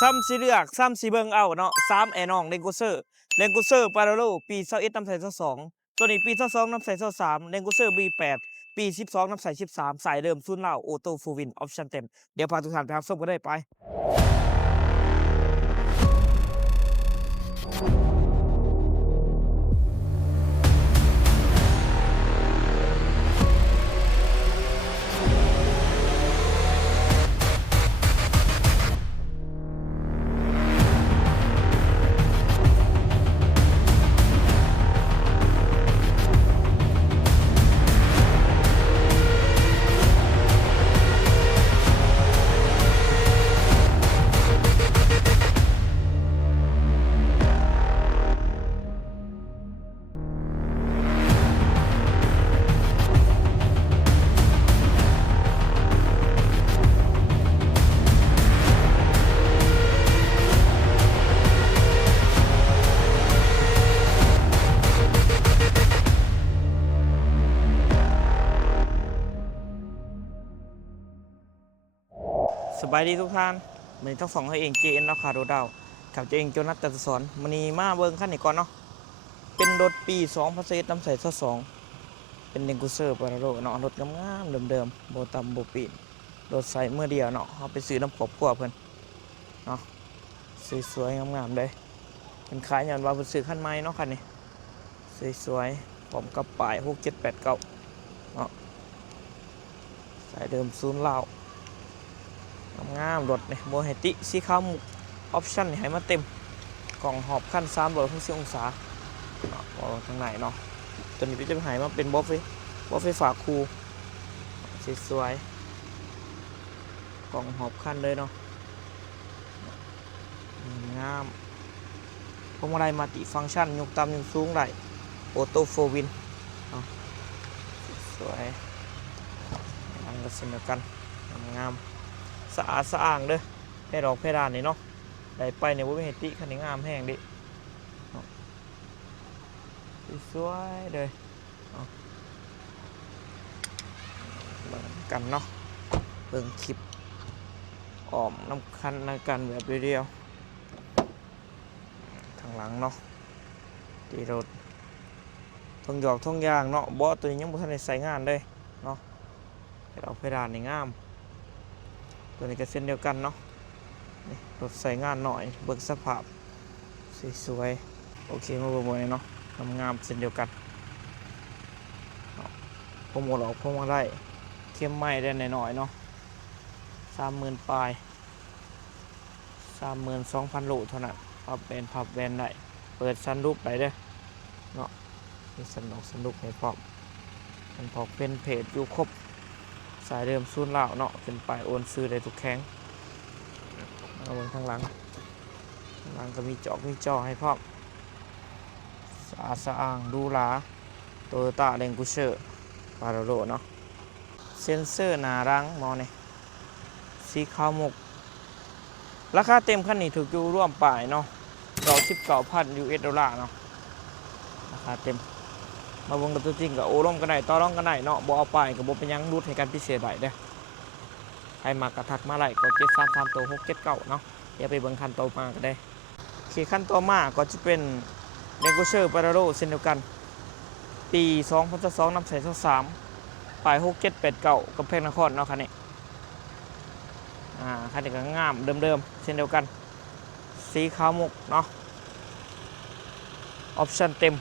ซ้ำสิเลือกซ้ำสิเบิ่งเอาเนาะ3ไอ้น้องเลนกูเซอร์ปาราโลปี21น้ำใส่22ตัวนี้ปี22น้ำใส่23เลนกูเซอร์ B8 ปี12น้ำใส่13สายเดิมศูนย์เหล่าออโต้ฟูลวินออปชั่นเต็มเดี๋ยวพาทุกท่านไปรับชมกันได้ไปสบายดีทุกท่านมันทั้งสองให้เองเจนแล้วค่ะโดดาวกับเจนโจนัสตัสสอนมันนี้มาเบิ้งขั้นนี้ก่อนเนาะเป็นรถปี2021น้ำใส22เป็นเลนกูเซอร์ปาราโลเนาะรถงามๆเดิมๆโบตัมโบปีนรถใส่เมื่อเดียวเนาะเอาไปซื้อน้ำกบกว่าเพิ่นเนาะสวยๆงามๆเลยเป็นขายอย่างว่าเป็นซื้อขั้นไม้เนาะคันนี้สวยๆพร้อมกับป้าย6789เนาะใส่เดิมศูนย์เหล่างามรถเนี่ยโมเฮติสีขาวมุกออปชั่นให้มาเต็มกล่องหอบขั้น360องศาทางไหนเนาะตัวนี้จะหายมาเป็นบอฟไฟฝาคูสวยกล่องหอบขั้นเลยเนาะงามพวงมาลัยมัลติฟังก์ชันยกต่ำยกสูงได้ออโต้โฟวินสวยอันก็เช่นเดียวกันงามสะอาดสะอ้างเด้อให้ดอกเพดานนี่เนาะได้ไปในบุ้มเฮติคันนี้งามแห้งดิสวยเลยกันเนาะเบิ่งคลิปอ้อมน้ำคันในกันแบบเดียวทางหลังเนาะตีรถทงหยอกทงยางเนาะบอตัวนี้ยังไม่ทันได้ใส่งานเลยเนาะให้ดอกเพดานนี่งามตัวนี้ก็เส้นเดียวกันเนาะรถใส่งานหน่อยเบิกสภาพสวยโอเคมาเบิกหมดเลยเนาะงามเส้นเดียวกันพวงมาลัยพวงมาลัยเข้มไหม้ได้หน่อยเนาะ30,000ปลาย32,000 โลเท่านั้นพับแบนได้เปิดซันรูปได้เด้อเนาะมีสนุกให้พร้อมเป็นพอเป็นเพจอยู่ครบสายเดิมศูนย์เหล่าเนาะเป็นป้ายโอนซื้อได้ทุกแข้งเอาบนข้างหลังก็มีจอให้พร้อมสะอาดสะอ้างดูหราโตโยต้าเรนกูเซอร์ปาราโลเนาะเซ็นเซอร์หน้ารังมอเนี่ยสีขาวมุกราคาเต็มคันนี้ถูกอยู่ร่วมป่ายเนาะ19,000 US ดอลลาร์เนาะราคาเต็มมาเบิ่งตัวจริงกับโอร่มกันได้ต่อรองกันได้เนาะบ่เอาไปกับบ่เป็นยังรูดให้กันพิเศษได้เด้อใครมากระทักมาไหลก็733ตัว679เนาะอย่าไปเบิ่งคันโตมาก็ได้ขี่คันโตมาก็จะเป็นเดนโกเชอร์ปาราโลเช่นเดียวกันปี2022น้ำใส23ปลาย6789กับเพลงนครเนาะคันนี้คันนี้ก็งามเดิมๆเช่นเดียวกันสีขาวมุกเนาะออปชั่นเต็ม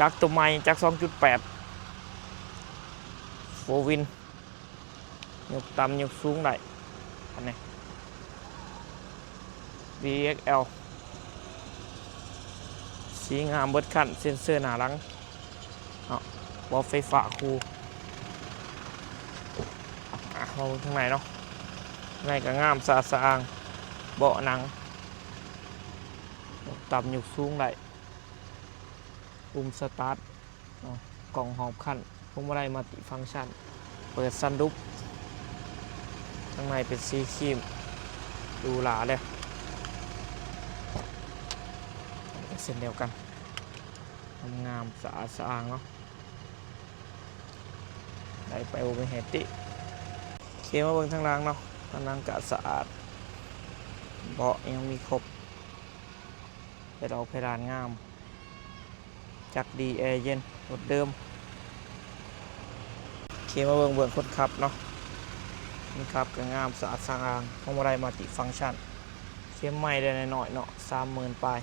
จักตัวใหม่จัก 2.8 โฟวินยกต่ำยกสูงได้อันนี้ VXL สีงามเบิดขันเซ็นเซอร์หน้าหลังบอไฟฟ้าคูเราทางไหนเนาะในก็งามสะอาดสะอ้างเบาะหนังยกต่ำยกสูงได้ปุ่มสตาร์ทกล่องหอบคันพวงมาลัยมัลติฟังก์ชันเปิดซันรูฟข้างในเป็นสีครีมดูหราเลยเส้นเดียวกันงามสะอาดสะอ้างเนาะได้ไปโอเปเฮติเคมาเบิ่งทางล่างเนาะทางล่างก็สะอาด เบาะยังมีครบแต่เราเพดานงามจักดีแอร์เย็นรถเดิมเคมาเบิ่งคนขับเนาะคนขับก็งามสะอาดสะอาดพวงมาลัยมัลติฟังก์ชันเข้มใหม่ได้หน่อยเนาะ30,000ปลาย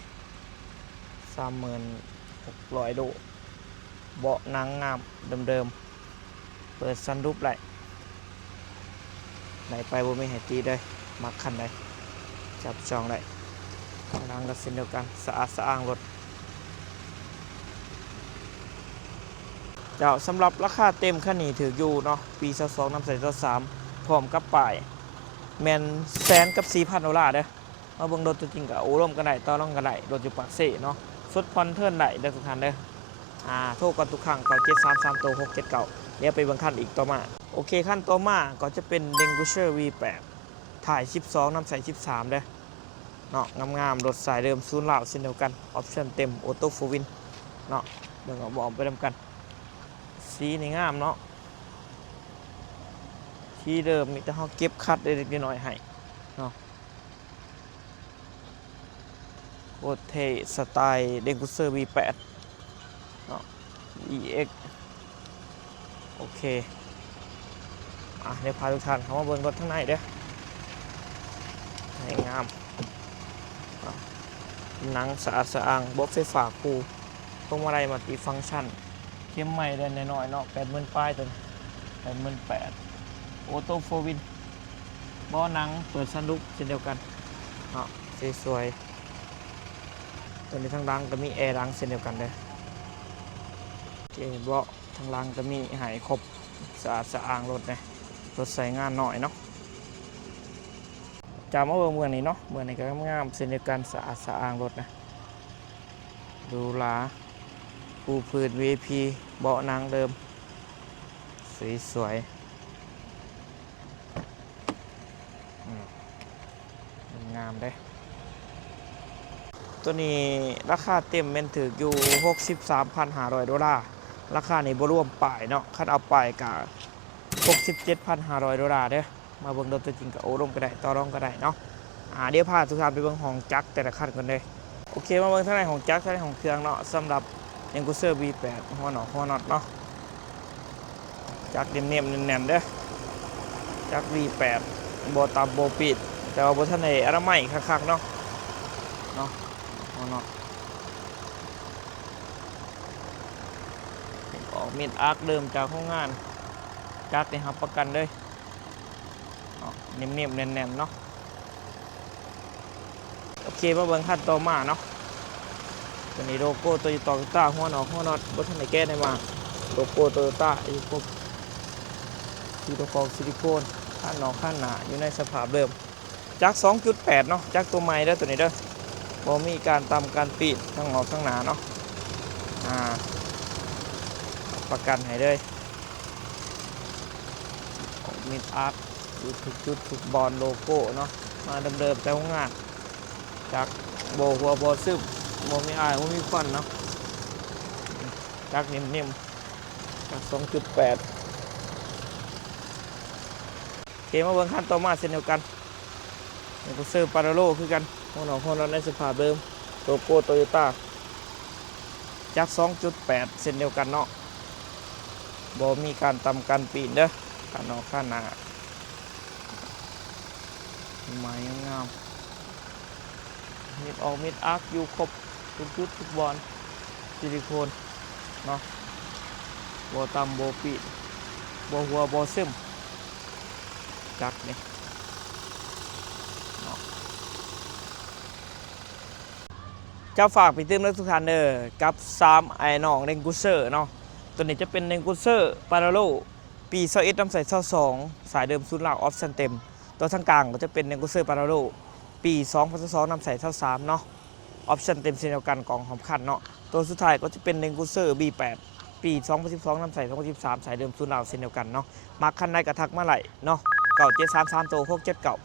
36,000โดเบาะหนังงามเดิมๆเปิดซันรูปไหลไหนไปบ่มีให้ตีเลยมักคันใดจับจองได้ข้างหลังก็เช่นเดียวกันสะอาดสะอ้างรถเจ้าสำหรับราคาเต็มคันนี้ถืออยู่เนาะปี22น้ำใส23พร้อมกับป้ายแมน100,000กับ$4,000เด้อมาเบิ่งรถตัวจริงกับโอ้ร่มกันได้ต่อรองกันได้รถอยู่ปากเสเนาะสุดพอนเทิร์นได้เด้อทุกท่านเด้อโทรกันทุกครั้ง9733ตัว679เดี๋ยวไปเบิ่งคันอีกต่อมาโอเคขั้นต่อมาก็จะเป็น Denguser V8 ถ่าย12น้ำใส13เด้อเนาะงามๆรถสายเดิมศูนย์เหล่าเช่นเดียวกันออปชั่นเต็มออโต้โฟวินเนาะเบิ่งเอาบอกไปนำกันสีนี่งามเนาะที่เดิมมีแต่เขาเก็บคัดเล็กๆน้อยๆให้เนาะโคตรเท่สไตล์ Denguser V8 เนาะ EX โอเคเดี๋ยวพาทุกท่านเข้ามาเบิ่งรถข้างในเด้อให้งามหนังสะอาดสะอ้างบบไฟฟ้าคู่พวงมาลัยมัลติฟังก์ชันเข้มใหม่ได้น้อยๆเนาะ80,000ปลายตัว88,000ออโต้โฟวินเบาะหนังเปิดซันรูฟเช่นเดียวกันเนาะสวยๆตัวนี้ทางล่างก็มีแอร์ล้างเช่นเดียวกันเลยโอเคเบาะทางล่างก็มีหายครบสะอาดสะอ้างรถเลยรถใส่งานหน่อยเนาะจำเอาเมืองนี้เนาะเมืองนี้ก็งามเช่นเดียวกันสะอาดสะอ้างรถนะดูหลาปูพื้น VIP เบาะหนังเดิมสวยงามได้ตัวนี้ราคาเต็มเป็นถืออยู่$63,500ราคานี้บ่รวมป้ายเนาะคันเอาป้ายกะ$67,500เด้อมาเบิ่งรถตัวจริงกับโอ้ร่มก็ได้ต่อรองก็ได้เนาะเดี๋ยวพาทุกท่านไปเบิ่งห้องจักรแต่ละคันกันเลยโอเคมาเบิ่งท่าไหนของจักรท่าไหนของเครื่องเนาะสำหรับ Denguser V8 หัวหนอกหัวน็อตเนาะจักรเนียมๆแน่นๆเด้อจักร V8 โบตับโบปิดแต่ว่าบนท่านในอนามัยคักๆเนาะหัวน็อตออกมีดอาร์คเดิมจากโรงงานจักรนี่ครับประกันเลยเนียมๆแน่นๆเนาะโอเคมาเบิ่งขั้นต่อมาเนาะตัวนี้โลโก้โตโยต้าหัวหนอกหัวน็อตบนท่านในแก้ได้มาโลโก้โตโยต้าอยู่ครบที่ตัวกรองซิลิโคนข้างนอกข้างหน้าอยู่ในสภาพเดิมจักร 2.8 เนาะจักรตัวใหม่เด้อตัวนี้เด้อบ่มีการตำการปีดทั้งออกทั้งหน้าเนาะประกันให้เลยมีอาร์ตอยู่ทุกจุดทุกบอลโลโก้เนาะมาเดิมๆแต่ว่างานจักรโบหัวโบซึมโบมีอายโบมีควันเนาะจักรนิ่มๆจักร 2.8เคมาเบิ่งขั้นต่อมาเช่นเดียวกันDenguser Paralo คือกันหัวหนอกหัวน็อตในสภาพเดิมโลโก้โตโยต้าจักร 2.8 เช่นเดียวกันเนาะบ่มีการตำการปีนเด้อข้างนอกข้างหน้าไม้งามมิดออกมิดอาร์คอยู่ครบทุกจุดทุกบอลซิลิโคนเนาะบ่ตำบ่ปีนบ่หัวบ่ซึมจักรนี่จะฝากไปเติมทุกท่านเด้อกับ3ไอ้น้อง Denguser เนาะตัวนี้จะเป็น Denguser Paralo ปี21น้ำใส22สายเดิมศูนย์เหล่าออปชั่นเต็มตัวทางกลางก็จะเป็น Denguser Paralo ปี2022น้ำใส23เนาะออปชั่นเต็มเช่นเดียวกันกล่องหอมขันเนาะตัวสุดท้ายก็จะเป็น Denguser B8 ปี2012น้ำใส2013สายเดิมศูนย์เหล่าเช่นเดียวกันเนาะมาคันใดกระทักมาไหลเนาะ9733ตัว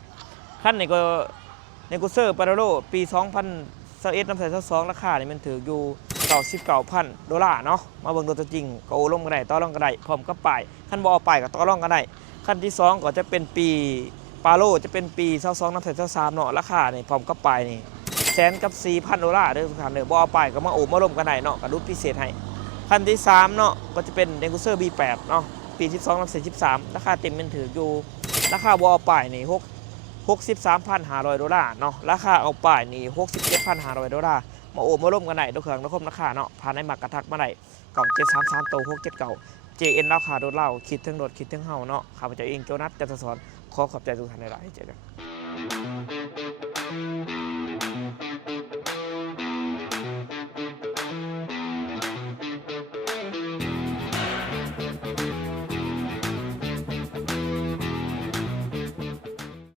679คันนี้ก็ Denguser Paralo ปี21น้ำใส22ราคานี่มันถืออยู่$99,000เนาะมาเบิ่งตัวจริงก็โอ้ลงกันได้ต่อรองกันได้พร้อมกับป้ายคันบ่เอาป้ายก็ต่อรองกันได้คันที่2ก็จะเป็นปี ปาโลจะเป็นปี22น้ำใส่23เนาะราคานี่พร้อมกับปลายนี่แสนกับ4,000ดอลลาร์เด้อทุกท่านเด้อบ่เอาไปก็มาโอบมาร่วมกันได้เนาะกับรุ่นพิเศษให้คันที่3เนาะก็จะเป็นเดนคูเซอร์ B8 เนาะปี12น้ำใส่13ราคาเต็มเป็นถืออยู่ราคาบ่เอาไปนี่63,500ดอลลาร์เนาะราคาเอาไปนี่67,500ดอลลาร์มาโอบมาร่วมกันได้ทุกเครื่องทุกคมราคาเนาะผ่านในหมักกระทักมาได้9733โต679 JN ราคาโดดเล่าคิดถึงโดดคิดถึงเฮาเนาะข้าพเจ้าเองโจนัสจันทสอนขอขอบใจทุกท่านหลายๆเจอกัน